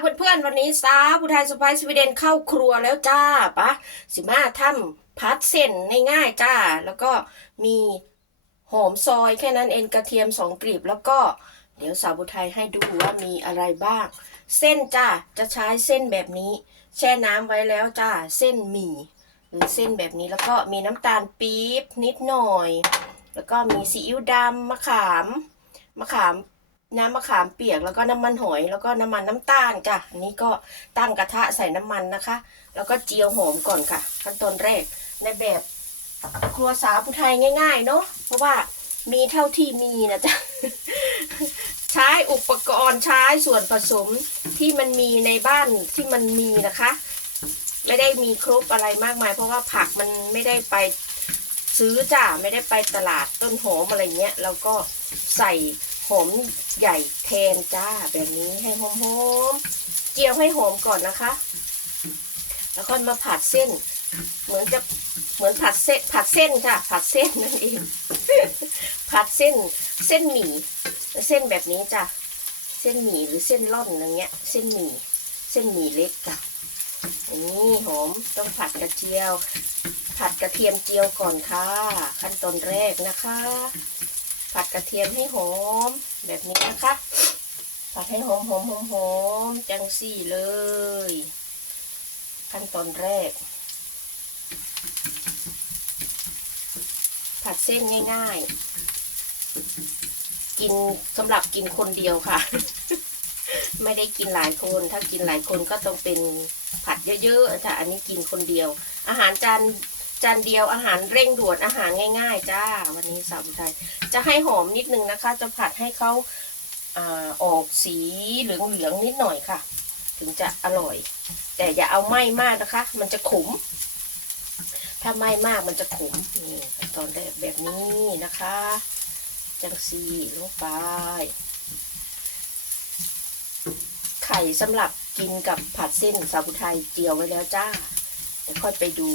เพื่อนๆ วันนี้สาวผู้ไทยสไปซ์สวีเดนเข้าครัวแล้วจ้าปะสิมาทำพัดเส้นง่ายๆจ้า แล้วก็มีหอมซอยแค่นั้นเองกระเทียมสองกลีบแล้วก็เดี๋ยวสาวผู้ไทยให้ดูว่ามีอะไรบ้าง เส้นจ้าจะใช้เส้นแบบนี้ แช่น้ำไว้แล้วจ้าเส้นหมี่หรือเส้นแบบนี้แล้วก็มีน้ำตาลปี๊บนิดหน่อย แล้วก็มีซีอิ๊วดำมะขามมะขาม น้ำมะขามเปียกแล้วก็น้ำมันหอย แล้วก็น้ำมันน้ำตาลจ้ะอันนี้ก็ตั้งกระทะใส่น้ำมันนะคะ แล้วก็เจียวหอมก่อนค่ะ ขั้นตอนแรกในแบบครัวสาวผู้ไทยง่าย ๆ เนาะเพราะว่ามีเท่าที่มีนะจ๊ะ ใช้อุปกรณ์ใช้ส่วนผสมที่มันมีในบ้านที่มันมีนะคะ ไม่ได้มีครบอะไรมากมาย เพราะว่าผักมันไม่ได้ไปซื้อจ้าไม่ได้ไปตลาดต้นหอมอะไรเงี้ยแล้วก็ใส่ หอมใหญ่แทนจ้าแบบนี้ให้หอมๆ เจียวให้หอมก่อนนะคะ แล้วก็มาผัดเส้น เหมือนจะเหมือนผัดเส้นผัดเส้นค่ะ ผัดเส้นนั่นเอง ผัดเส้นเส้นหมี่เส้นแบบนี้จ้ะเส้นหมี่หรือเส้นร่อนอย่างเงี้ย เส้นหมี่เส้นหมี่เล็กจ้ะนี่หอมต้องผัดกระเจียว ผัดกระเทียมเจียวก่อนค่ะ ขั้นตอนแรกนะคะ ผัดกระเทียมให้หอมแบบนี้นะคะ ผัดให้หอมหอมหอมหอมจังสี่เลย ขั้นตอนแรก ผัดเส้นง่ายๆ กินสำหรับกินคนเดียวค่ะ ไม่ได้กินหลายคน ถ้ากินหลายคนก็ต้องเป็นผัดเยอะๆแต่อันนี้กินคนเดียว อาหารจาน จานเดียวอาหารเร่งด่วนอาหารง่าย ๆ จ้า วันนี้สาวไทยจะให้หอมนิดนึงนะคะ จะผัดให้เขาอาออกสีเหลืองๆนิดหน่อยค่ะ ถึงจะอร่อย แต่อย่าเอาไหม้มากนะคะ มันจะขม ถ้าไหม้มากมันจะขมนี่ตอนแรกแบบนี้นะคะ จังซีลงไปไข่สำหรับกินกับผัดเส้นสาบุไทยเจียวไว้แล้วจ้าเดี๋ยวค่อยไปดู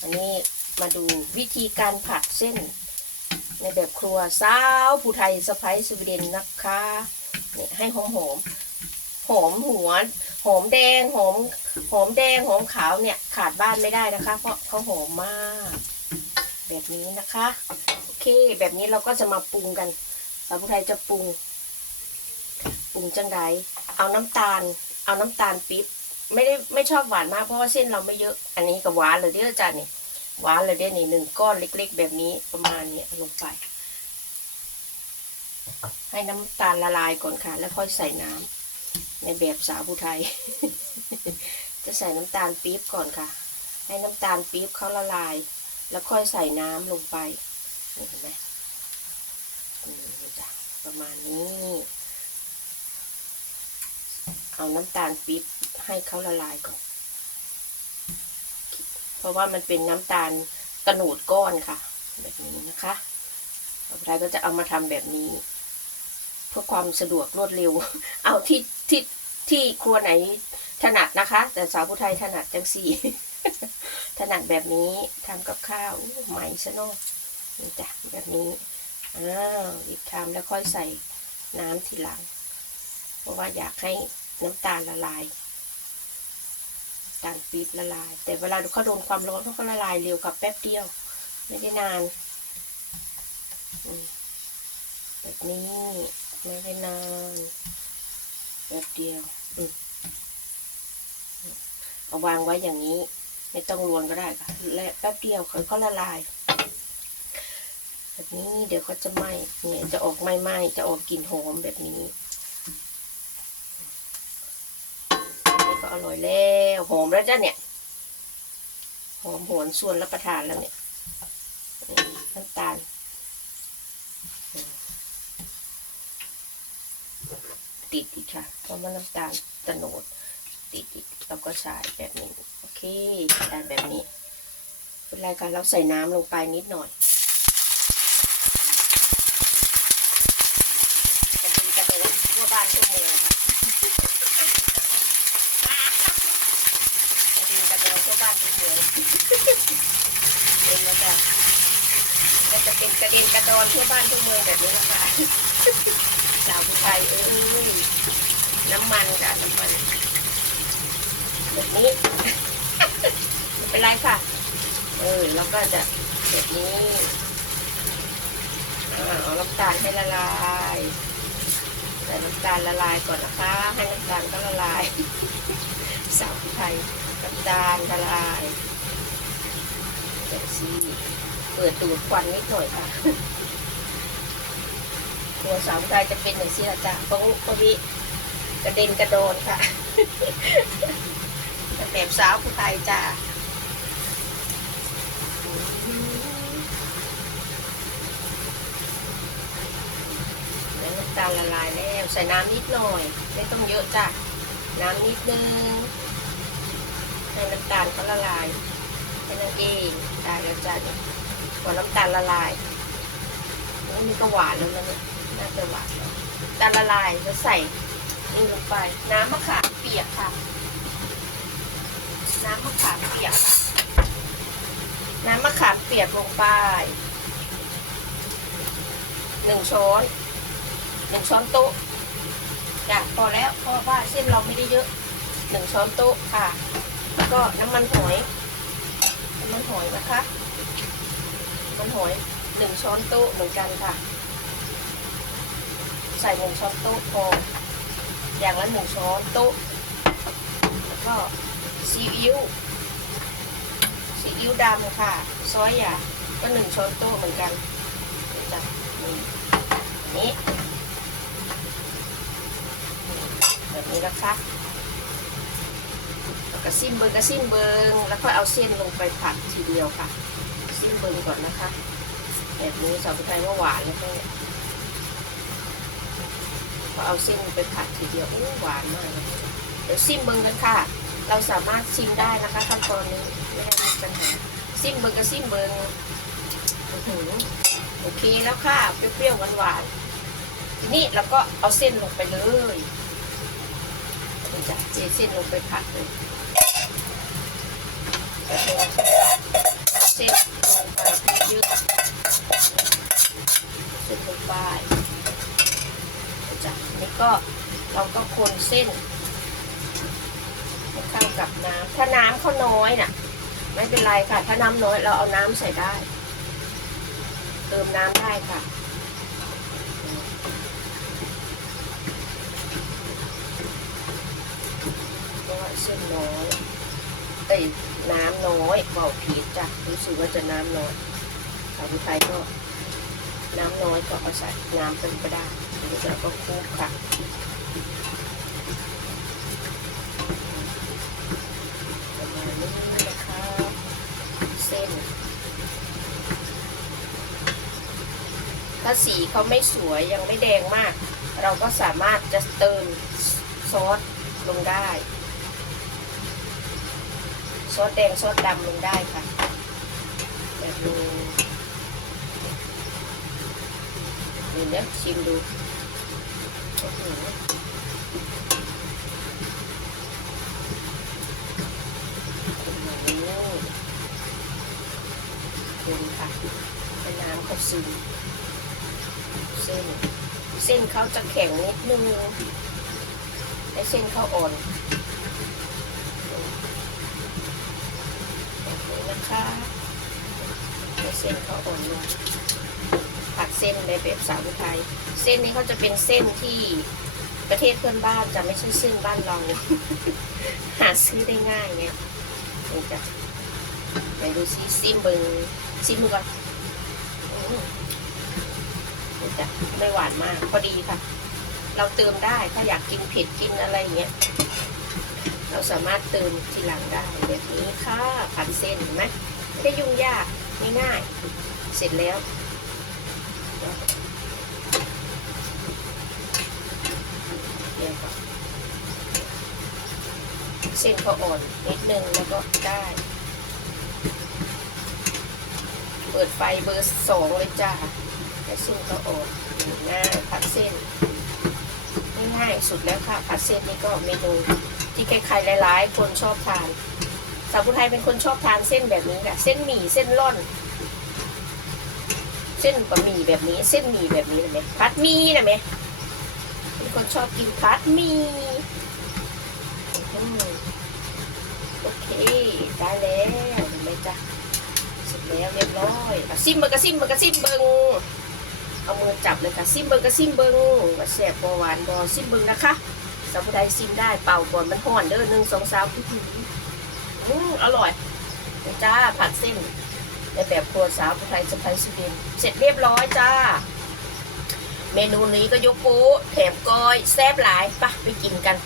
อันนี้มาดูวิธีการผัดเส้น ในแบบครัวสาวผู้ไทยสะพ้ายสวีเดนนะคะเนี่ยให้หอมหอมหอมหัวหอมแดงหอมหอมแดงหอมขาวเนี่ยขาดบ้านไม่ได้นะคะ เพราะเขาหอมมาก แบบนี้นะคะโอเค แบบนี้เราก็จะมาปรุงกันสาวผู้ไทยจะปรุงปรุงจังไรเอาน้ำตาล เอาน้ำตาลปิ๊บ ไม่ได้ไม่ชอบหวานมากเพราะว่าเส้นเราไม่เยอะ อันนี้ก็หวานเลยเด้อจ้านี่หวานเลยเด้อนี่หนึ่งก้อนเล็ก ๆ แบบนี้ประมาณนี้ลงไป ให้น้ำตาลละลายก่อนค่ะ แล้วค่อยใส่น้ำในแบบสาวผู้ไทย จะใส่น้ำตาลปี๊บก่อนค่ะ ให้น้ำตาลปี๊บเขาละลาย แล้วค่อยใส่น้ำลงไปเห็นไหมประมาณนี้ เอาน้ำตาลปี๊บ ให้เขาละลายก่อน เพราะว่ามันเป็นน้ำตาลกระหนูดก้อนค่ะ แบบนี้นะคะต่อไปก็จะเอามาทำแบบนี้ เพื่อความสะดวกรวดเร็ว เอาที่ที่ที่ครัวไหนถนัดนะคะ แต่สาวผู้ไทยถนัดจังสี่ถนัดแบบนี้ทำกับข้าวใหม่ซะเนอะนี่จ้ะแบบนี้อ้าวรีบทำแล้วค่อยใส่น้ำทีหลัง เพราะว่าอยากให้น้ำตาลละลาย น้ำตาลปี๊บละลาย แต่เวลาเขาโดนความร้อนเขาก็ละลายเร็วกับแป๊บเดียว ไม่ได้นานแบบนี้ไม่ได้นานแป๊บเดียวเอาวางไว้อย่างนี้ ไม่ต้องรวนก็ได้ค่ะและแป๊บเดียวเขาเขาละลายแบบนี้เดี๋ยวเขาจะไหม้เนี่ยจะออกไหม้ๆจะออกกลิ่นหอมแบบนี้นนี้ก็อร่อยแล้ว หอมแล้วจ้ะเนี่ย หอมหวนส่วนรับประทานแล้วเนี่ยน้ำตาลติดอีกค่ะเพราะว่าน้ำตาลตะโนดติดอีกเราก็ใส่แบบนี้ โอเคได้แบบนี้เป็นไรกันเราใส่น้ำลงไปนิดหน่อย กระดิ่งกระโดดทั่วบ้านทั่วเมืองค่ะกระดิ่งกระโดดทั่วบ้านทั่วเมืองเองนะจ๊ะ กระเด็นกระดอนทั่วบ้านทั่วเมืองแบบนี้นะคะสาวผู้ไทยเอ้ยน้ำมันค่ะน้ำมันแบบนี้ไม่เป็นไรค่ะ เออแล้วก็จะแบบนี้อ่าเอาน้ำตาลให้ละลายใส่น้ำตาลละลายก่อนนะคะ ให้น้ำตาลก็ละลายสาวไทยน้ำตาลละลายเดี๋ยวซี เปิดดูดควันนิดหน่อยค่ะตัวสาวไทยจะเป็นอย่างนี้ละจ้ะเพราะเพราะวิกระเด็นกระโดนค่ะแบบสาวผู้ไทยจ้ะแล้วน้ำตาลละลายแล้วใส่น้ำนิดหน่อย ไม่ต้องเยอะจ้ะน้ำนิดนึงให้น้ำตาลเขาละลายแค่นั้นเองได้แล้วจ้ะ เนี่อน้ำตาลละลายนี่ก็หวานแล้วนะเนี่ยน่าจะหวานแล้วตาลละลายจะใส่นี่ลงไป น้ำมะขามเปียกค่ะ น้ำมะขามเปียกค่ะ น้ำมะขามเปียกลงไปหนึ่งช้อนหนึ่งช้อนโต๊ะจ้ะพอแล้วเพราะว่าเส้นเราไม่ได้เยอะหนึ่งช้อนโต๊ะค่ะ แล้วก็น้ำมันหอย น้ำมันหอยนะคะ มันหอยหนึ่งช้อนโต๊ะเหมือนกันค่ะ ใส่หนึ่งช้อนโต๊ะพออย่างละหนึ่งช้อนโต๊ะแล้วก็ซีอิ๊วซีอิ๊วดำค่ะ ซอยหยาก็หนึ่งช้อนโต๊ะเหมือนกันจ้ะนี่นี่แบบนี้นะคะแล้วก็ซิมเบิงก็ซิมเบิงแล้วก็เอาเส้นลงไปผัดทีเดียวค่ะ เบิงก่อนนะคะแบบนี้สาวไทยว่าหวานแล้วก็พอเอาเส้นไปผัดทีเดียวโอ้หวานมากเดี๋ยวซิมเบิงกันค่ะ เราสามารถซิมได้นะคะขั้นตอนนี้ไม่ได้มีปัญหาซิมเบิงก็ซิมเบิงโอเคแล้วค่ะเปรี้ยวๆหวานๆทีนี้เราก็เอาเส้นลงไปเลยเดี๋ยวจะเจเส้นลงไปผัดเลยเส้น ลงไปเยอะส้นลงไปเดี๋ยจ้ะนี่ก็เราก็คนเส้นให้เข้ากับน้ำถ้าน้ำเขาน้อยน่ะ ไม่เป็นไรค่ะ ถ้าน้ำน้อยเราเอาน้ำใส่ได้ เติมน้ำได้ค่ะเพราะว่าเส้นน้อยเอ้ น้ำน้อยเบาผิดจ้ะรู้สึกว่าจะน้ำน้อยสาวไทยก็น้ำน้อยก็เอาใส่น้ำเป็นก็ได้อันนี้เราก็คลุกค่ะประมาณนี้นะคะเส้น ถ้าสีเขาไม่สวยยังไม่แดงมาก เราก็สามารถจะเติมซอสลงได้ ซอสแดงซอสดำลงได้ค่ะแบบนี้นี่นี่ยชิมดูโอ้โหคนค่ะเป็นน้ำเขาซึมเส้น เส้นเขาจะแข็งนิดนึงให้เส้นเขาอ่อน แบบนี้นะคะให้เส้นเขาอ่อนลงผัดเส้นในแบบสาวไทย เส้นนี้เขาจะเป็นเส้นที่ประเทศเพื่อนบ้านจะไม่ใช่เส้นบ้านเรา หาซื้อได้ง่ายไงนี่จ้ะไหนดูซิซิมเบิงซิมดูก่อนนี่จ้ะไม่หวานมากพอดีค่ะ เราเติมได้ถ้าอยากกินเผ็ดกินอะไรอย่างเงี้ย เราสามารถเติมทีหลังได้แบบนี้ค่ะผัดเส้นเห็นไหมไม่ได้ยุ่งยากง่ายๆเสร็จแล้วเดี๋ยวก่อนเส้นเขาอ่อนนิดนึงแล้วก็ได้ เปิดไฟเบอร์สองเลยจ้าให้เส้นเขาออกง่ายผัดเส้นง่ายสุดแล้วค่ะผัดเส้นนี่ก็เมนู ที่ใครๆหลายๆ คนชอบทาน สาวผู้ไทยเป็นคนชอบทานเส้นแบบนี้ค่ะ เส้นหมี่เส้นร่อน เส้นบะหมี่แบบนี้ เส้นหมี่แบบนี้นะไหมผัดมี่นะไหมเป็นคนชอบกินผัดมี่โอเคได้แล้วเห็นไหมจ๊ะเสร็จแล้วเรียบร้อยอะซิมเบิงกะซิมเบิงกะซิมเบิงเอามือจับเลยค่ะซิมเบิงกระซิมเบิงว่าแซ่บบหวานบ่ซิมเบิงนะคะ สาวผู้ใดซิมได้เป่าก่อนมันห่อนเด้อหนึ่งสองสามอื้อหืออืมอร่อยจ้าผัดเส้นในแบบครัวสาวผู้ไทยสไปซ์เดนเสร็จเรียบร้อยจ้า เมนูนี้ก็ยกโป๊แถมก้อยแซ่บหลายปะไปกินกัน